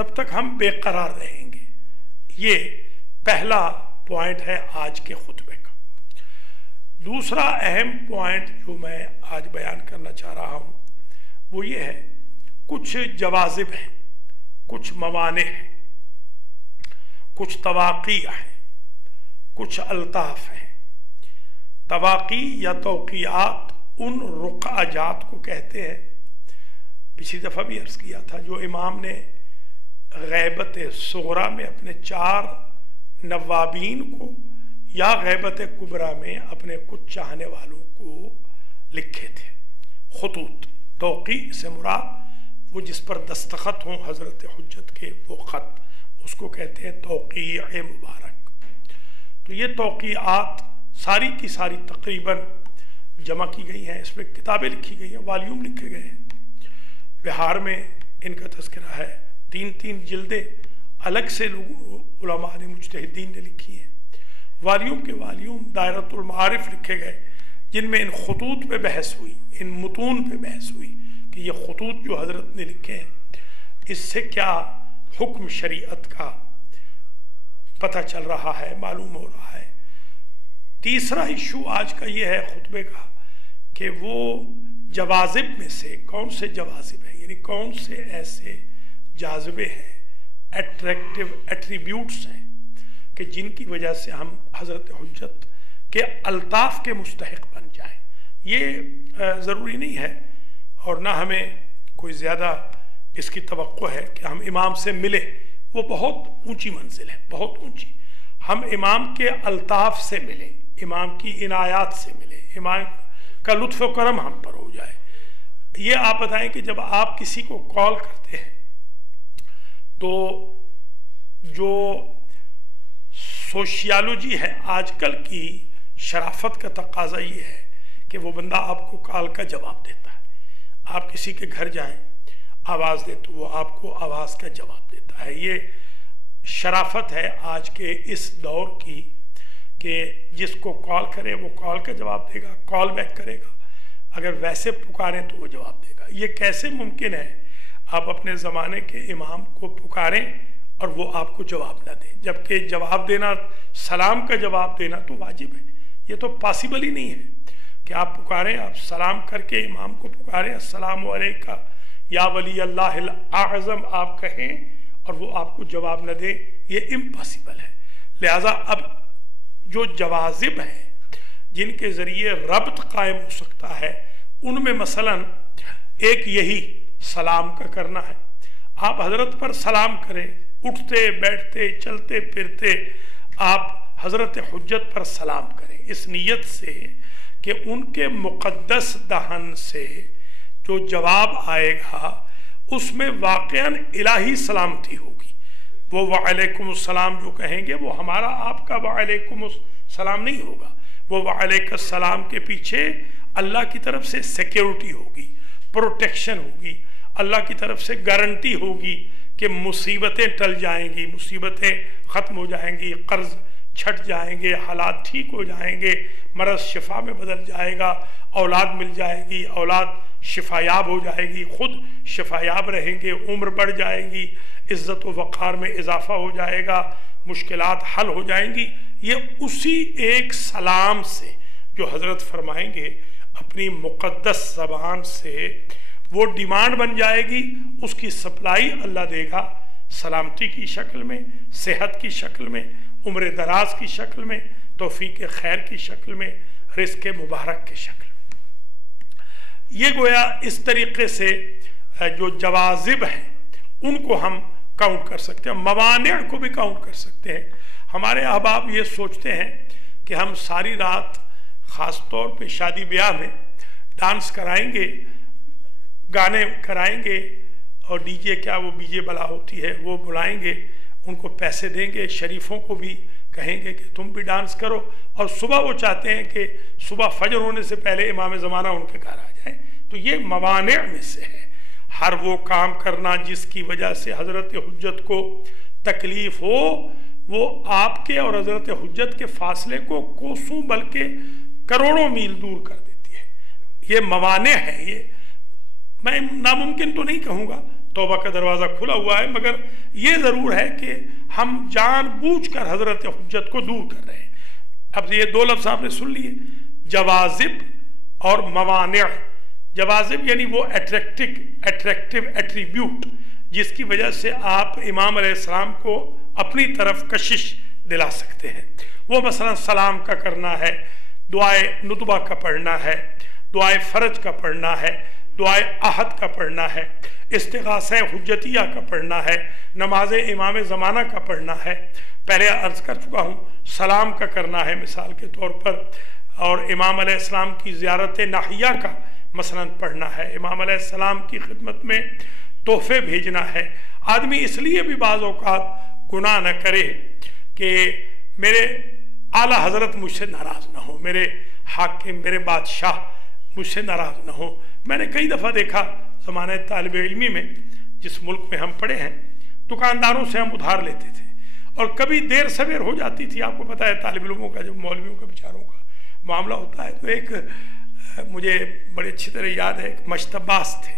تب تک ہم بے قرار رہیں گے۔ یہ پہلا پوائنٹ ہے آج کے خطبے کا۔ دوسرا اہم پوائنٹ جو میں آج بیان کرنا چاہ رہا ہوں وہ یہ ہے، کچھ جوازب ہیں، کچھ موانع ہیں، کچھ تواقیع ہیں، کچھ الطاف ہیں۔ تواقیع یا توقیعات ان رقعہ جات کو کہتے ہیں، پچھلی دفعہ بھی عرض کیا تھا، جو امام نے غیبت صغرا میں اپنے 4 نوابین کو یا غیبت کبرا میں اپنے کچھ چاہنے والوں کو لکھے تھے۔ خطوط، توقیع سے مراد وہ جس پر دستخط ہوں حضرت حجت کے، وہ خط، اس کو کہتے ہیں توقیع مبارک۔ تو یہ توقیعات ساری کی ساری تقریباً جمع کی گئی ہیں، اس میں کتابیں لکھی گئی ہیں، والیوم لکھے گئے ہیں۔ بہار میں ان کا تذکرہ ہے، 3 جلدیں الگ سے لوگ علماء نے، مجتہدین نے لکھی ہیں۔ والیوم کے والیوم دائرۃ المعارف لکھے گئے، جن میں ان خطوط پہ بحث ہوئی، ان متون پہ بحث ہوئی کہ یہ خطوط جو حضرت نے لکھے ہیں اس سے کیا حکم شریعت کا پتہ چل رہا ہے، معلوم ہو رہا ہے۔ تیسرا ایشو آج کا یہ ہے خطبے کا کہ وہ جوازب میں سے کون سے جوازب ہیں، یعنی کون سے ایسے جاذبے ہیں، اٹریکٹیو ایٹریبیوٹس ہیں کہ جن کی وجہ سے ہم حضرت حجت کے الطاف کے مستحق بن جائیں۔ یہ ضروری نہیں ہے اور نہ ہمیں کوئی زیادہ اس کی توقع ہے کہ ہم امام سے ملیں، وہ بہت اونچی منزل ہے، بہت اونچی۔ ہم امام کے الطاف سے ملیں، امام کی عنایات سے ملیں، امام کا لطف و کرم ہم پر ہو جائے۔ یہ آپ بتائیں کہ جب آپ کسی کو کال کرتے ہیں تو جو سوشیالوجی ہے آج کل کی شرافت کا تقاضا یہ ہے کہ وہ بندہ آپ کو کال کا جواب دیتا ہے۔ آپ کسی کے گھر جائیں، آواز دے تو وہ آپ کو آواز کا جواب دیتا ہے۔ یہ شرافت ہے آج کے اس دور کی کہ جس کو کال کرے وہ کال کا جواب دے گا، کال بیک کرے گا، اگر ویسے پکاریں تو وہ جواب دے گا۔ یہ کیسے ممکن ہے آپ اپنے زمانے کے امام کو پکاریں اور وہ آپ کو جواب نہ دیں، جبکہ جواب دینا، سلام کا جواب دینا تو واجب ہے۔ یہ تو پاسبل ہی نہیں ہے کہ آپ پکاریں، آپ سلام کر کے امام کو پکاریں، السلام علیکہ یا ولی اللہ الاعظم آپ کہیں اور وہ آپ کو جواب نہ دے، یہ امپاسبل ہے۔ لہٰذا اب جو جوازب ہیں جن کے ذریعے ربط قائم ہو سکتا ہے، ان میں مثلا ایک یہی سلام کا کرنا ہے۔ آپ حضرت پر سلام کریں، اٹھتے بیٹھتے چلتے پھرتے آپ حضرت حجت پر سلام کریں، اس نیت سے کہ ان کے مقدس دہن سے جو جواب آئے گا اس میں واقعاً الہی سلامتی ہوگی۔ وہ وعلیکم السلام جو کہیں گے وہ ہمارا آپ کا وعلیکم السلام نہیں ہوگا، وہ وعلیکم السلام کے پیچھے اللہ کی طرف سے سیکیورٹی ہوگی، پروٹیکشن ہوگی، اللہ کی طرف سے گارنٹی ہوگی کہ مصیبتیں ٹل جائیں گی، مصیبتیں ختم ہو جائیں گی، قرض چھٹ جائیں گے، حالات ٹھیک ہو جائیں گے، مرض شفا میں بدل جائے گا، اولاد مل جائے گی، اولاد شفایاب ہو جائے گی، خود شفایاب رہیں گے، عمر بڑھ جائے گی، عزت و وقار میں اضافہ ہو جائے گا، مشکلات حل ہو جائیں گی۔ یہ اسی ایک سلام سے جو حضرت فرمائیں گے اپنی مقدس زبان سے وہ ڈیمانڈ بن جائے گی، اس کی سپلائی اللہ دے گا، سلامتی کی شکل میں، صحت کی شکل میں، عمر دراز کی شکل میں، توفیق خیر کی شکل میں، رزق مبارک کی شکل میں۔ یہ گویا اس طریقے سے جو جوازب ہیں ان کو ہم کاؤنٹ کر سکتے ہیں، موانع کو بھی کاؤنٹ کر سکتے ہیں۔ ہمارے احباب یہ سوچتے ہیں کہ ہم ساری رات خاص طور پہ شادی بیاہ میں ڈانس کرائیں گے، گانے کرائیں گے، اور ڈی جے کیا وہ بی جے بلا ہوتی ہے وہ بلائیں گے، ان کو پیسے دیں گے، شریفوں کو بھی کہیں گے کہ تم بھی ڈانس کرو، اور صبح وہ چاہتے ہیں کہ صبح فجر ہونے سے پہلے امام زمانہ ان کے گھر آ جائیں۔ تو یہ موانع میں سے ہے، ہر وہ کام کرنا جس کی وجہ سے حضرت حجت کو تکلیف ہو، وہ آپ کے اور حضرت حجت کے فاصلے کو کوسوں بلکہ کروڑوں میل دور کر دیتی ہے۔ یہ موانع ہے، یہ میں ناممکن تو نہیں کہوں گا، توبہ کا دروازہ کھلا ہوا ہے، مگر یہ ضرور ہے کہ ہم جان بوجھ کر حضرت حجت کو دور کر رہے ہیں۔ اب یہ دو لفظ آپ نے سن لیے، جواذب اور موانع۔ جواذب یعنی وہ ایٹریکٹیو ایٹریبیوٹ جس کی وجہ سے آپ امام علیہ السلام کو اپنی طرف کشش دلا سکتے ہیں۔ وہ مثلا سلام کا کرنا ہے، دعائے ندبہ کا پڑھنا ہے، دعائے فرج کا پڑھنا ہے، دعائے احد کا پڑھنا ہے، استغاثہ حجتیہ کا پڑھنا ہے، نماز امام زمانہ کا پڑھنا ہے، پہلے عرض کر چکا ہوں سلام کا کرنا ہے مثال کے طور پر، اور امام علیہ السلام کی زیارت ناحیہ کا مثلا پڑھنا ہے، امام علیہ السلام کی خدمت میں تحفے بھیجنا ہے۔ آدمی اس لیے بھی بعض اوقات گناہ نہ کرے کہ میرے اعلیٰ حضرت مجھ سے ناراض نہ ہو، میرے حاکم میرے بادشاہ مجھ سے ناراض نہ ہو۔ میں نے کئی دفعہ دیکھا زمانہ طالب علمی میں، جس ملک میں ہم پڑھے ہیں، دکانداروں سے ہم ادھار لیتے تھے اور کبھی دیر سویر ہو جاتی تھی۔ آپ کو پتہ ہے طالب علموں کا جب مولویوں کا بیچاروں کا معاملہ ہوتا ہے تو ایک مجھے بڑی اچھی طرح یاد ہے، ایک مشت عباس تھے۔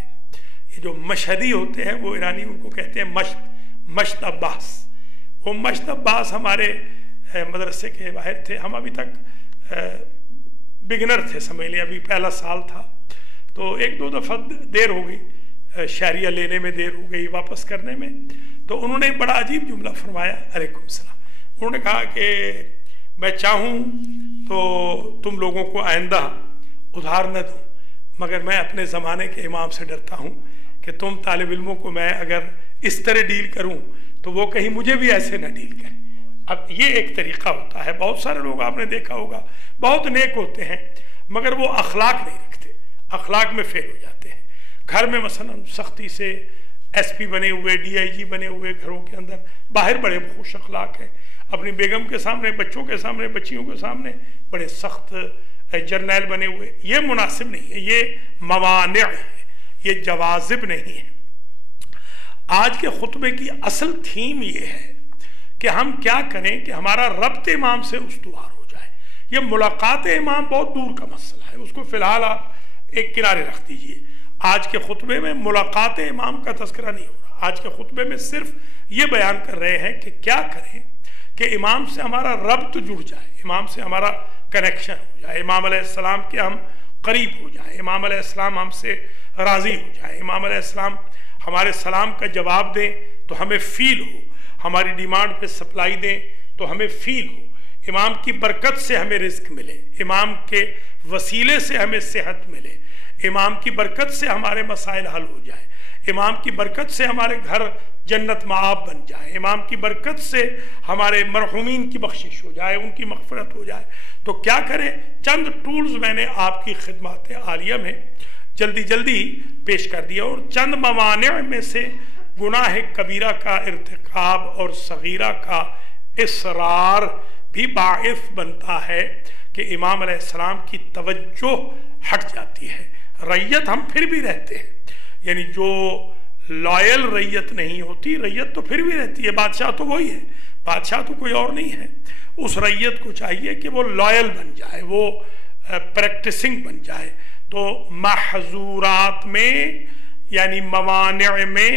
یہ جو مشہدی ہوتے ہیں وہ ایرانی ان کو کہتے ہیں مشت عباس۔ وہ مشت عباس ہمارے مدرسے کے باہر تھے، ہم ابھی تک بگنر تھے سمجھ لیں، ابھی پہلا سال تھا، تو ایک دو دفعہ دیر ہو گئی، شہریہ لینے میں دیر ہو گئی، واپس کرنے میں، تو انہوں نے بڑا عجیب جملہ فرمایا، علیکم السلام۔ انہوں نے کہا کہ میں چاہوں تو تم لوگوں کو آئندہ ادھار نہ دوں، مگر میں اپنے زمانے کے امام سے ڈرتا ہوں کہ تم طالب علموں کو میں اگر اس طرح ڈیل کروں تو وہ کہیں مجھے بھی ایسے نہ ڈیل کریں۔ اب یہ ایک طریقہ ہوتا ہے، بہت سارے لوگ آپ نے دیکھا ہوگا بہت نیک ہوتے ہیں مگر وہ اخلاق نہیں رکھتے، اخلاق میں فیل ہو جاتے ہیں۔ گھر میں مثلا سختی سے ایس پی بنے ہوئے، ڈی آئی جی بنے ہوئے گھروں کے اندر، باہر بڑے خوش اخلاق ہیں، اپنی بیگم کے سامنے، بچوں کے سامنے، بچیوں کے سامنے بڑے سخت جرنیل بنے ہوئے۔ یہ مناسب نہیں ہے، یہ موانع ہے، یہ جواذب نہیں ہے۔ آج کے خطبے کی اصل تھیم یہ ہے کہ ہم کیا کریں کہ ہمارا ربط امام سے استوار ہو جائے۔ یہ ملاقات امام بہت دور کا مسئلہ ہے، اس کو فی الحال آپ ایک کنارے رکھ دیجئے۔ آج کے خطبے میں ملاقات امام کا تذکرہ نہیں ہو رہا، آج کے خطبے میں صرف یہ بیان کر رہے ہیں کہ کیا کریں کہ امام سے ہمارا ربط جڑ جائے، امام سے ہمارا کنیکشن ہو جائے، امام علیہ السلام کے ہم قریب ہو جائیں، امام علیہ السلام ہم سے راضی ہو جائیں، امام علیہ السلام ہمارے سلام کا جواب دیں تو ہمیں فیل ہو، ہماری ڈیمانڈ پہ سپلائی دیں تو ہمیں فیل ہو، امام کی برکت سے ہمیں رزق ملے، امام کے وسیلے سے ہمیں صحت ملے، امام کی برکت سے ہمارے مسائل حل ہو جائے، امام کی برکت سے ہمارے گھر جنت مآب بن جائے، امام کی برکت سے ہمارے مرحومین کی بخشش ہو جائے، ان کی مغفرت ہو جائے۔ تو کیا کریں؟ چند ٹولز میں نے آپ کی خدمات عالیہ میں جلدی پیش کر دیا، اور چند موانع میں سے گناہ کبیرہ کا ارتکاب اور صغیرہ کا اصرار بھی باعث بنتا ہے کہ امام علیہ السلام کی توجہ ہٹ جاتی ہے۔ ریت ہم پھر بھی رہتے ہیں، یعنی جو لائل ریت نہیں ہوتی، ریت تو پھر بھی رہتی ہے، بادشاہ تو وہی ہے، بادشاہ تو کوئی اور نہیں ہے۔ اس ریت کو چاہیے کہ وہ لائل بن جائے، وہ پریکٹسنگ بن جائے۔ تو محظورات میں یعنی موانع میں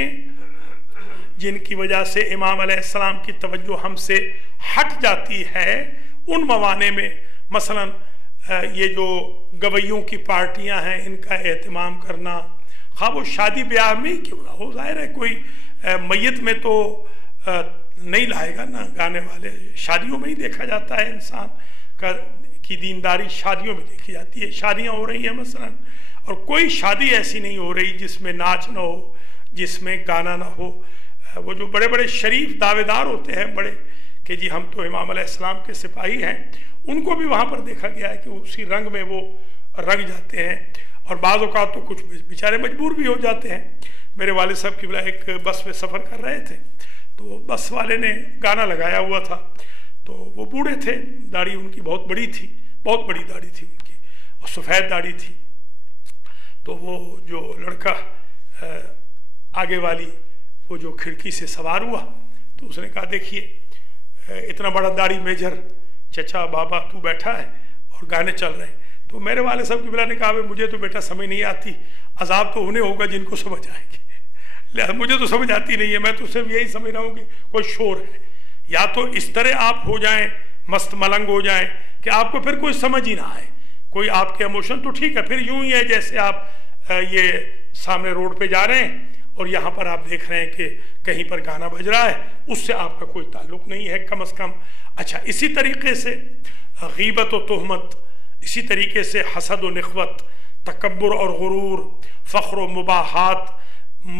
جن کی وجہ سے امام علیہ السلام کی توجہ ہم سے ہٹ جاتی ہے، ان موانع میں مثلا یہ جو گویوں کی پارٹیاں ہیں ان کا اہتمام کرنا، خواہ وہ شادی بیاہ میں ہی کیوں نہ ہو، ظاہر ہے کوئی میت میں تو نہیں لائے گا نا گانے والے، شادیوں میں ہی دیکھا جاتا ہے انسان کی دینداری، شادیوں میں دیکھی جاتی ہے۔ شادیاں ہو رہی ہیں مثلا، اور کوئی شادی ایسی نہیں ہو رہی جس میں ناچ نہ ہو، جس میں گانا نہ ہو۔ وہ جو بڑے بڑے شریف دعوے دار ہوتے ہیں بڑے کہ جی ہم تو امام علیہ السلام کے سپاہی ہیں، ان کو بھی وہاں پر دیکھا گیا ہے کہ اسی رنگ میں وہ رنگ جاتے ہیں، اور بعض اوقات تو کچھ بیچارے مجبور بھی ہو جاتے ہیں۔ میرے والد صاحب کی بلا ایک بس میں سفر کر رہے تھے، تو بس والے نے گانا لگایا ہوا تھا، تو وہ بوڑھے تھے، داڑھی ان کی بہت بڑی تھی، بہت بڑی داڑھی تھی ان کی، اور سفید داڑھی تھی۔ تو وہ جو لڑکا آگے والی وہ جو کھڑکی سے سوار ہوا، تو اس نے کہا دیکھیے اتنا بڑا داڑھی میجر چچا بابا تو بیٹھا ہے اور گانے چل رہے ہیں۔ تو میرے والد صاحب کی بلا نے کہا مجھے تو بیٹا سمجھ نہیں آتی، عذاب تو انہیں ہوگا جن کو سمجھ آئے گی، لہذا مجھے تو سمجھ آتی نہیں ہے، میں تو صرف یہی سمجھ رہا ہوں کہ کوئی شور ہے، یا تو اس طرح آپ ہو جائیں مست ملنگ ہو جائیں کہ آپ کو پھر کوئی سمجھ ہی نہ آئے کوئی آپ کے ایموشن، تو ٹھیک ہے پھر یوں ہی ہے جیسے آپ یہ سامنے روڈ پہ جا رہے ہیں اور یہاں پر آپ دیکھ رہے ہیں کہ کہیں پر گانا بج رہا ہے، اس سے آپ کا کوئی تعلق نہیں ہے کم از کم۔ اچھا، اسی طریقے سے غیبت و تہمت، اسی طریقے سے حسد و نخوت، تکبر اور غرور، فخر و مباحات،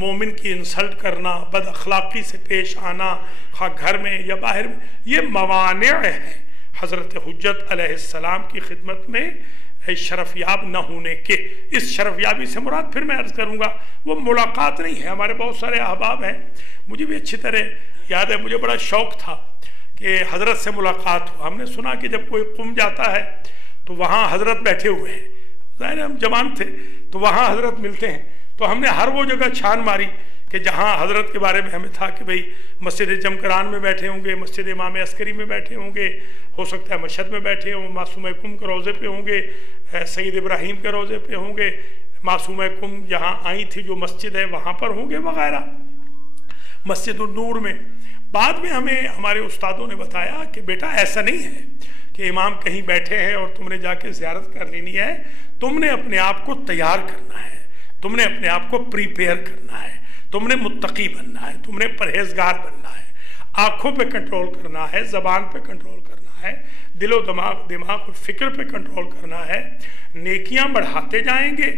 مومن کی انسلٹ کرنا، بد اخلاقی سے پیش آنا، خواہ گھر میں یا باہر میں، یہ موانع ہیں حضرت حجت علیہ السلام کی خدمت میں شرفیاب نہ ہونے کے۔ اس شرفیابی سے مراد پھر میں عرض کروں گا وہ ملاقات نہیں ہے۔ ہمارے بہت سارے احباب ہیں، مجھے بھی اچھی طرح یاد ہے، مجھے بڑا شوق تھا کہ حضرت سے ملاقات ہو۔ ہم نے سنا کہ جب کوئی قم جاتا ہے تو وہاں حضرت بیٹھے ہوئے ہیں، ظاہر ہم جوان تھے تو وہاں حضرت ملتے ہیں، تو ہم نے ہر وہ جگہ چھان ماری کہ جہاں حضرت کے بارے میں ہمیں تھا کہ بھئی مسجد جمکران میں بیٹھے ہوں گے، مسجد امام عسکری میں بیٹھے ہوں گے، ہو سکتا ہے مشہد میں بیٹھے ہوں، معصومہ کم کے روضے پہ ہوں گے، سید ابراہیم کے روضے پہ ہوں گے، معصومہ کم جہاں آئی تھی جو مسجد ہے وہاں پر ہوں گے وغیرہ، مسجد النور میں۔ بعد میں ہمیں ہمارے استادوں نے بتایا کہ بیٹا ایسا نہیں ہے کہ امام کہیں بیٹھے ہیں اور تم نے جا کے زیارت کر لینی ہے، تم نے اپنے آپ کو تیار کرنا ہے، تم نے اپنے آپ کو پریپیئر کرنا ہے، تم نے متقی بننا ہے، تم نے پرہیزگار بننا ہے، آنکھوں پہ کنٹرول کرنا ہے، زبان پہ کنٹرول کرنا ہے، دل و دماغ اور فکر پہ کنٹرول کرنا ہے، نیکیاں بڑھاتے جائیں گے،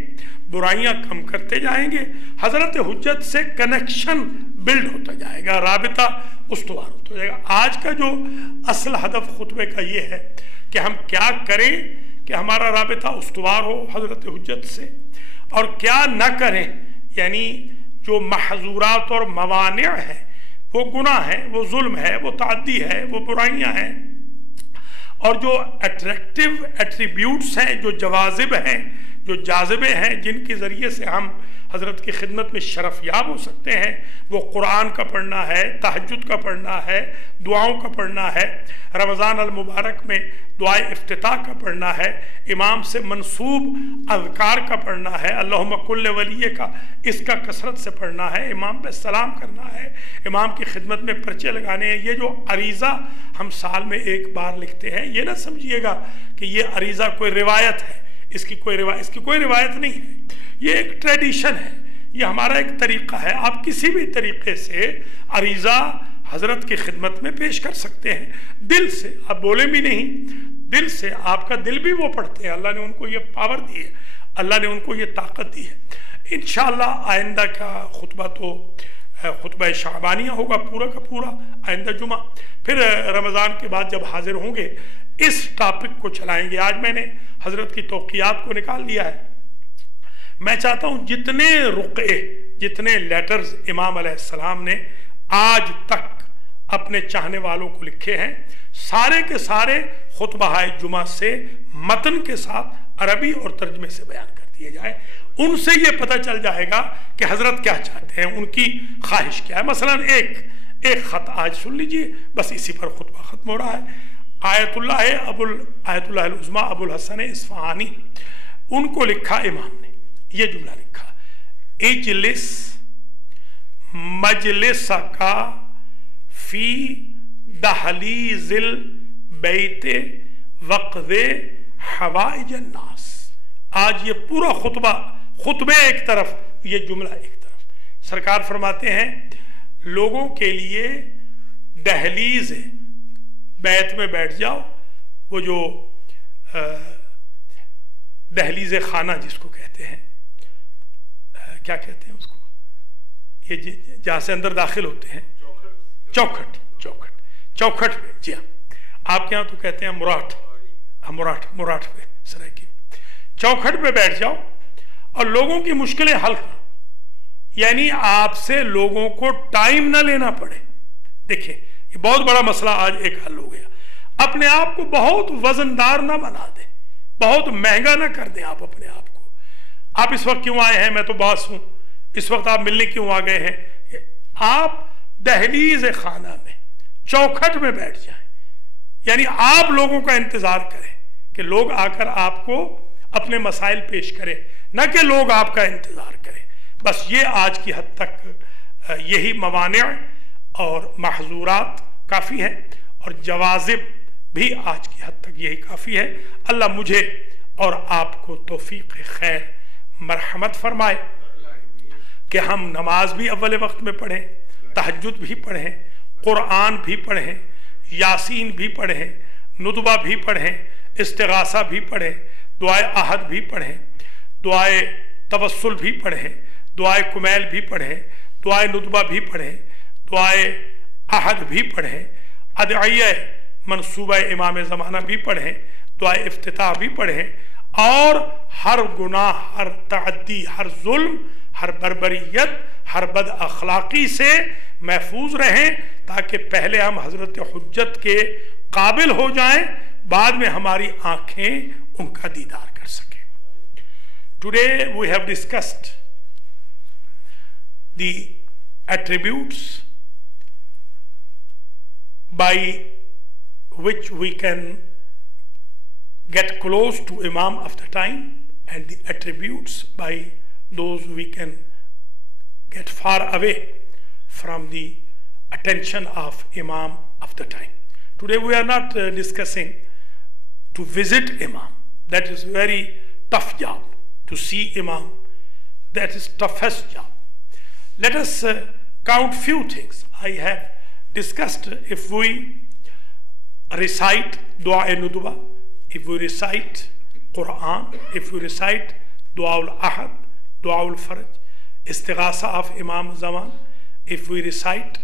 برائیاں کم کرتے جائیں گے، حضرت حجت سے کنیکشن بلڈ ہوتا جائے گا، رابطہ استوار ہوتا جائے گا۔ آج کا جو اصل ہدف خطبے کا یہ ہے کہ ہم کیا کریں کہ ہمارا رابطہ استوار ہو حضرت حجت سے، اور کیا نہ کریں، یعنی جو محظورات اور موانع ہیں، وہ گناہ ہے، وہ ظلم ہے، وہ تعدی ہے، وہ برائیاں ہیں، اور جو اٹریکٹیو ایٹریبیوٹس ہیں، جو جواذب ہیں، جو جاذبے ہیں، جن کے ذریعے سے ہم حضرت کی خدمت میں شرف یاب ہو سکتے ہیں، وہ قرآن کا پڑھنا ہے، تہجد کا پڑھنا ہے، دعاؤں کا پڑھنا ہے، رمضان المبارک میں دعائے افتتاح کا پڑھنا ہے، امام سے منسوب اذکار کا پڑھنا ہے، اللہم کل ولی کا، اس کا کثرت سے پڑھنا ہے، امام پہ سلام کرنا ہے، امام کی خدمت میں پرچے لگانے ہیں۔ یہ جو عریضہ ہم سال میں ایک بار لکھتے ہیں، یہ نہ سمجھیے گا کہ یہ عریضہ کوئی روایت ہے، اس کی کوئی روایت نہیں ہے، یہ ایک ٹریڈیشن ہے، یہ ہمارا ایک طریقہ ہے۔ آپ کسی بھی طریقے سے عریضہ حضرت کی خدمت میں پیش کر سکتے ہیں، دل سے، آپ بولیں بھی نہیں، دل سے، آپ کا دل بھی وہ پڑھتے ہیں، اللہ نے ان کو یہ پاور دی ہے، اللہ نے ان کو یہ طاقت دی ہے۔ انشاءاللہ آئندہ کا خطبہ تو خطبہ شعبانیہ ہوگا پورا کا پورا آئندہ جمعہ، پھر رمضان کے بعد جب حاضر ہوں گے اس ٹاپک کو چلائیں گے۔ آج میں نے حضرت کی توقیات کو نکال دیا ہے۔ میں چاہتا ہوں جتنے رقعے، جتنے لیٹرز امام علیہ السلام نے آج تک اپنے چاہنے والوں کو لکھے ہیں، سارے کے سارے خطبہ جمعہ سے متن کے ساتھ عربی اور ترجمے سے بیان کر دیے جائے۔ ان سے یہ پتہ چل جائے گا کہ حضرت کیا چاہتے ہیں، ان کی خواہش کیا ہے۔ مثلا ایک خط آج سن لیجئے، بس اسی پر خطبہ ختم ہو رہا ہے۔ آیت اللہ العظمیٰ ابو الحسن اصفہانی، ان کو لکھا امام نے، یہ جملہ لکھا، اجلس مجلسک فی دہلیز البیت وقض حوائج الناس۔ آج یہ پورا خطبے ایک طرف، یہ جملہ ایک طرف۔ سرکار فرماتے ہیں لوگوں کے لیے دہلیز بیت میں بیٹھ جاؤ، وہ جو دہلیز خانہ جس کو کہتے ہیں، کیا کہتے ہیں اس کو، یہ جہاں سے اندر داخل ہوتے ہیں، چوکھٹ پہ، جی ہاں، آپ کے یہاں تو کہتے ہیں مراٹھ پہ، سرائکی چوکھٹ پہ بیٹھ جاؤ اور لوگوں کی مشکلیں حل کرو، یعنی آپ سے لوگوں کو ٹائم نہ لینا پڑے۔ دیکھیں یہ بہت بڑا مسئلہ آج ایک حل ہو گیا۔ اپنے آپ کو بہت وزندار نہ بنا دیں، بہت مہنگا نہ کر دیں آپ اپنے آپ کو۔ آپ اس وقت کیوں آئے ہیں، میں تو باس ہوں، اس وقت آپ ملنے کیوں آ گئے ہیں؟ آپ دہلیز خانہ میں، چوکھٹ میں بیٹھ جائیں، یعنی آپ لوگوں کا انتظار کریں کہ لوگ آ کر آپ کو اپنے مسائل پیش کریں، نہ کہ لوگ آپ کا انتظار کریں۔ بس یہ آج کی حد تک یہی موانع اور محظورات کافی ہے، اور جوازب بھی آج کی حد تک یہی کافی ہے۔ اللہ مجھے اور آپ کو توفیق خیر مرحمت فرمائے کہ ہم نماز بھی اول وقت میں پڑھیں، تہجد بھی پڑھیں، قرآن بھی پڑھیں، یاسین بھی پڑھیں، ندبہ بھی پڑھیں، استغاثہ بھی پڑھیں، دعائے احد بھی پڑھیں، دعائے توسل بھی پڑھیں، دعائے کمیل بھی پڑھیں، دعائے ندبہ بھی پڑھیں، دعائے احد بھی پڑھیں، ادعیہ منصوبہ امام زمانہ بھی پڑھیں، دعائے افتتاح بھی پڑھیں، اور ہر گناہ، ہر تعدی، ہر ظلم، ہر بربریت، ہر بد اخلاقی سے محفوظ رہیں، تاکہ پہلے ہم حضرت حجت کے قابل ہو جائیں، بعد میں ہماری آنکھیں ان کا دیدار کر سکیں۔ Today we have discussed the attributes by which we can get close to Imam of the time, and the attributes by those we can get far away from the attention of Imam of the time. Today we are not discussing to visit Imam. That is very tough job. To see Imam, that is toughest job. Let us count few things. I have discussed if we recite Dua Nudwa, if we recite Quran, if we recite Dua al-Ahad, Dua al-Faraj, Istighasa of Imam Zaman, if we recite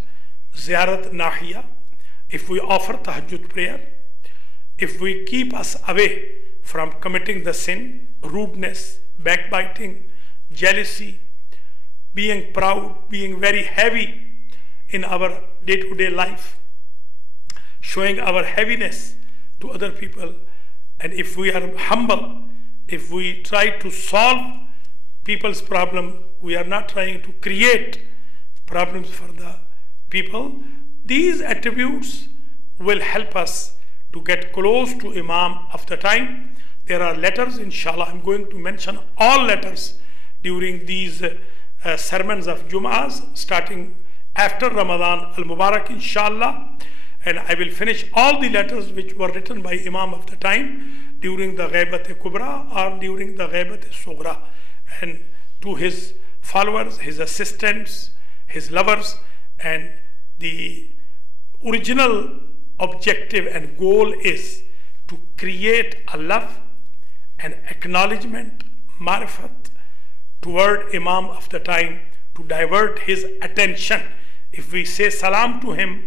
Ziyarat Nahiya, if we offer Tahajjud prayer, if we keep us away from committing the sin, rudeness, backbiting, jealousy, being proud, being very heavy in our day-to-day life, showing our heaviness to other people, and if we are humble, if we try to solve people's problem, we are not trying to create problems for the people, these attributes will help us to get close to Imam of the time. There are letters, inshallah, I'm going to mention all letters during these sermons of Jum'ahs, starting after Ramadan al-Mubarak, inshallah, and I will finish all the letters which were written by Imam of the time during the Ghaibat-e-Kubra or during the Ghaibat-e-Sughra, and to his followers, his assistants, his lovers, and the original objective and goal is to create a love and acknowledgement, marifat, toward Imam of the time, to divert his attention. If we say salam to him,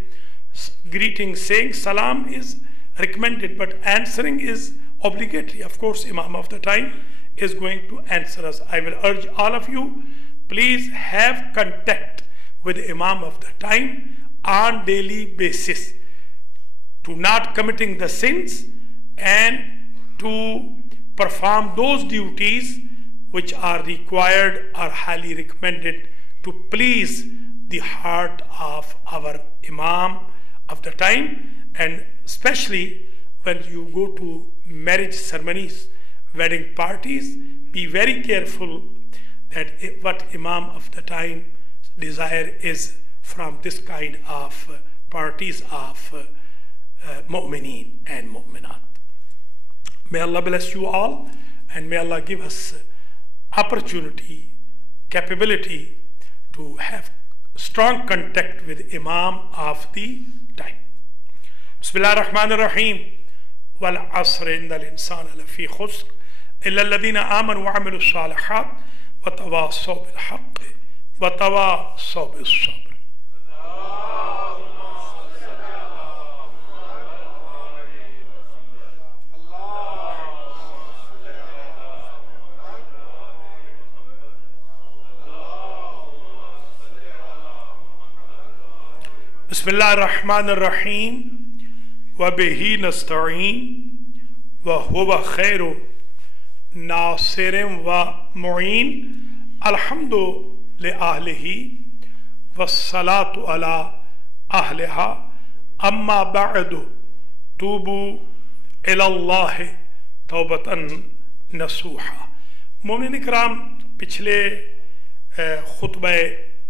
greeting, saying salam is recommended, but answering is obligatory. Of course, Imam of the time is going to answer us. I will urge all of you, please have contact with Imam of the time on daily basis, to not committing the sins and to perform those duties which are required or highly recommended to please the heart of our Imam of the time. And especially when you go to marriage ceremonies, wedding parties, be very careful that what Imam of the time desire is from this kind of parties of mu'mineen and mu'minat. May Allah bless you all, and may Allah give us opportunity, capability to have strong contact with Imam of the time. Bismillah ar-Rahman ar-Rahim. Wal asr innal insana lafi khusr illa alladhina amanu wa amilu salihat wa tawasaw bil haqq wa tawasaw bis sabr. Bismillah ar-Rahman ar-Rahim. Wa bihi nasta'in wa huwa khairu nasirin wa mu'in. Alhamdu li ahlihi wa salatu ala ahliha. Amma ba'du, tubu ila Allahi tawbatan nasuha. مومنین اکرام، پچھلے خطبہ